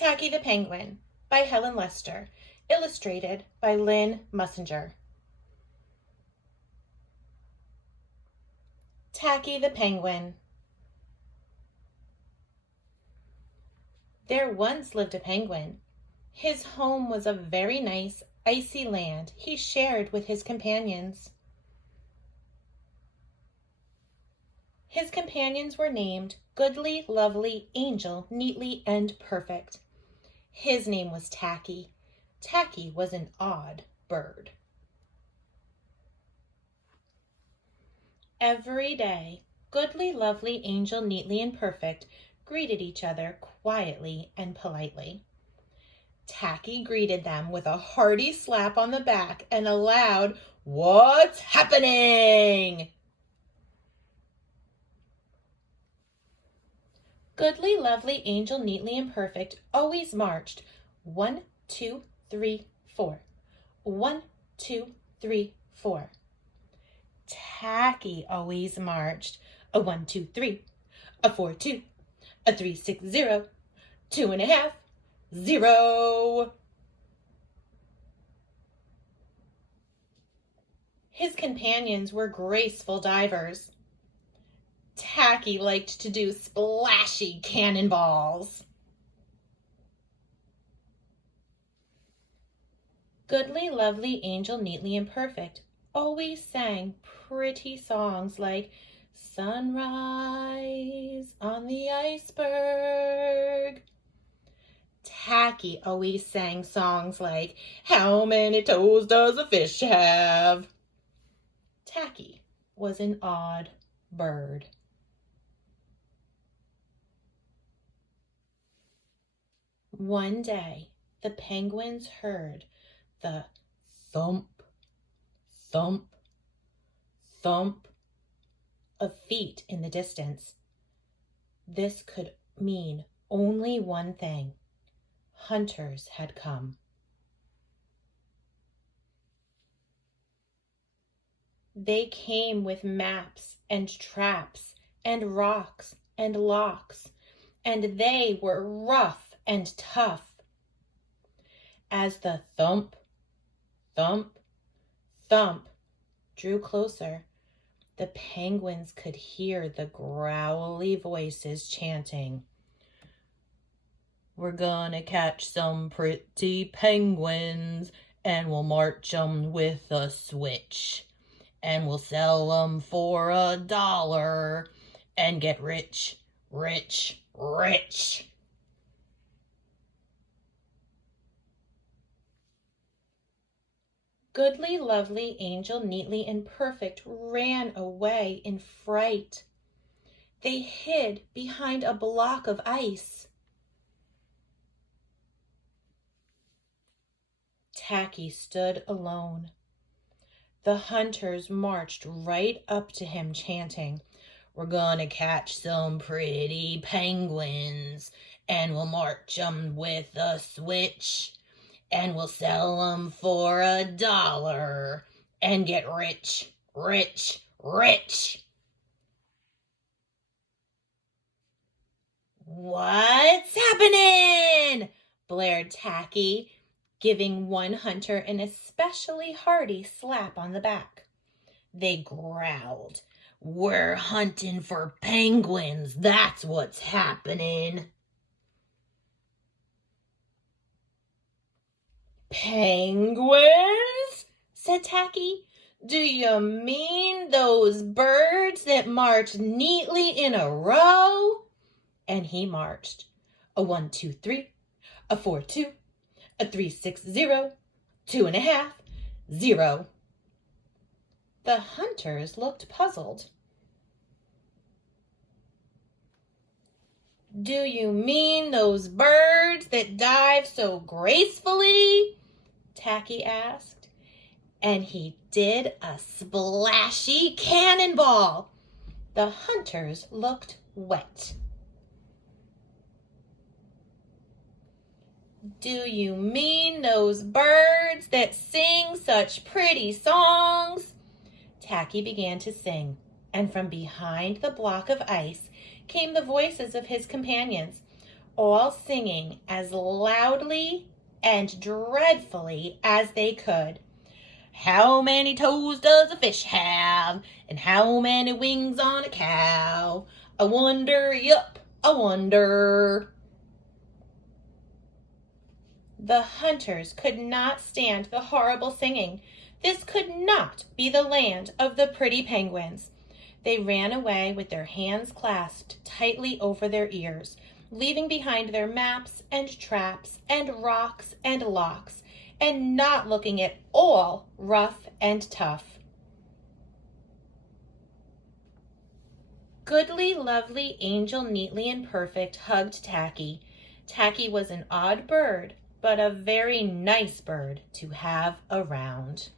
Tacky the Penguin by Helen Lester, illustrated by Lynn Mussinger. Tacky the Penguin. There once lived a penguin. His home was a very nice, icy land he shared with his companions. His companions were named Goodly, Lovely, Angel, Neatly, and Perfect. His name was Tacky. Tacky was an odd bird. Every day, Goodly, Lovely, Angel, Neatly, and Perfect greeted each other quietly and politely. Tacky greeted them with a hearty slap on the back and a loud, "What's happening?" Goodly, Lovely, Angel, Neatly, and Perfect always marched 1, 2, 3, 4. 1, 2, 3, 4. Tacky always marched a 1, 2, 3, a 4, 2, a 3, 6, 0, 2.5, 0. His companions were graceful divers. Tacky liked to do splashy cannonballs. Goodly, Lovely, Angel, Neatly, and Perfect always sang pretty songs like Sunrise on the Iceberg. Tacky always sang songs like How many toes does a fish have? Tacky was an odd bird. One day, the penguins heard the thump, thump, thump of feet in the distance. This could mean only one thing. Hunters had come. They came with maps and traps and rocks and locks, and they were rough and tough. As the thump, thump, thump drew closer, the penguins could hear the growly voices chanting, "We're gonna catch some pretty penguins, and we'll march 'em with a switch, and we'll sell 'em for $1 and get rich, rich, rich." Goodly, Lovely, Angel, Neatly, and Perfect ran away in fright. They hid behind a block of ice. Tacky stood alone. The hunters marched right up to him chanting, "We're gonna catch some pretty penguins, and we'll march 'em with a switch, and we'll sell 'em for $1 and get rich, rich, rich." "What's happening?" blared Tacky, giving one hunter an especially hearty slap on the back. They growled, "We're hunting for penguins, that's what's happening." "Penguins?" said Tacky. "Do you mean those birds that march neatly in a row?" And he marched a 1, 2, 3, a 4, 2, a 3, 6, 0, 2.5, 0. The hunters looked puzzled. "Do you mean those birds that dive so gracefully?" Tacky asked. And he did a splashy cannonball. The hunters looked wet. "Do you mean those birds that sing such pretty songs?" Tacky began to sing, and from behind the block of ice came the voices of his companions. all singing as loudly and dreadfully as they could. How many toes does a fish have? And how many wings on a cow? I wonder, yup, I wonder. The hunters could not stand the horrible singing. This could not be the land of the pretty penguins. They ran away with their hands clasped tightly over their ears, leaving behind their maps and traps and rocks and locks, and not looking at all rough and tough. Goodly, lovely Angel Neatly and Perfect hugged Tacky. Tacky was an odd bird, but a very nice bird to have around.